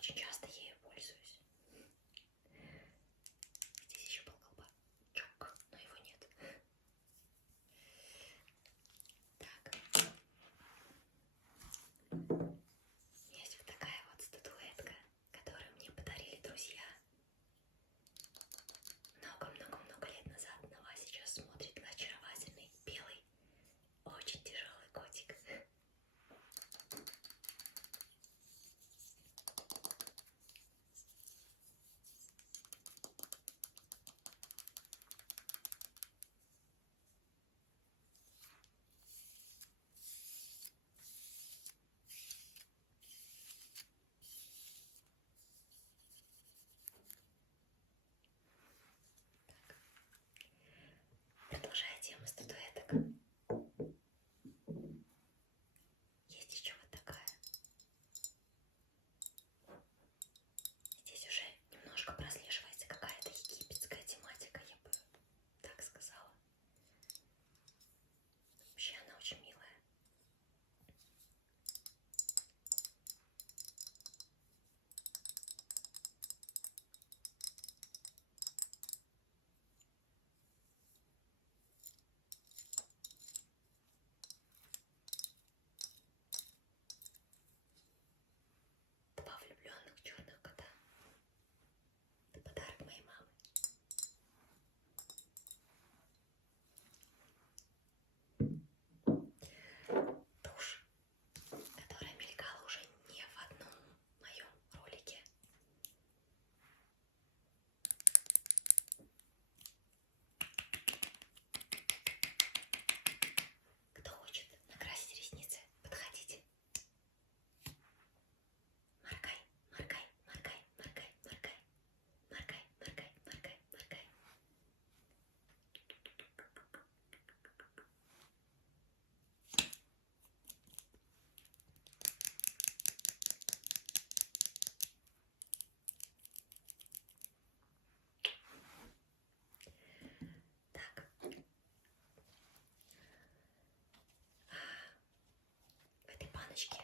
очень часто ею пользуюсь. Здесь еще был колпачок, но его нет. Так. Есть вот такая вот статуэтка, которую мне подарили друзья много-много-много лет назад. На вас сейчас смотрит очаровательный белый, очень тяжелый котик. Продолжая тему статуэток, есть еще вот такая. Здесь уже немножко прослеживается какая-то египетская тематика, я бы так сказала. Вообще она очень милая. Два влюбленных черных кота. Это подарок моей мамы. Тушь, которая мелькала уже не в одном моем ролике. Кто хочет накрасить ресницы, подходите. Моргай, моргай, моргай, моргай, моргай. Моргай, моргай, моргай, моргай. Так. В этой баночке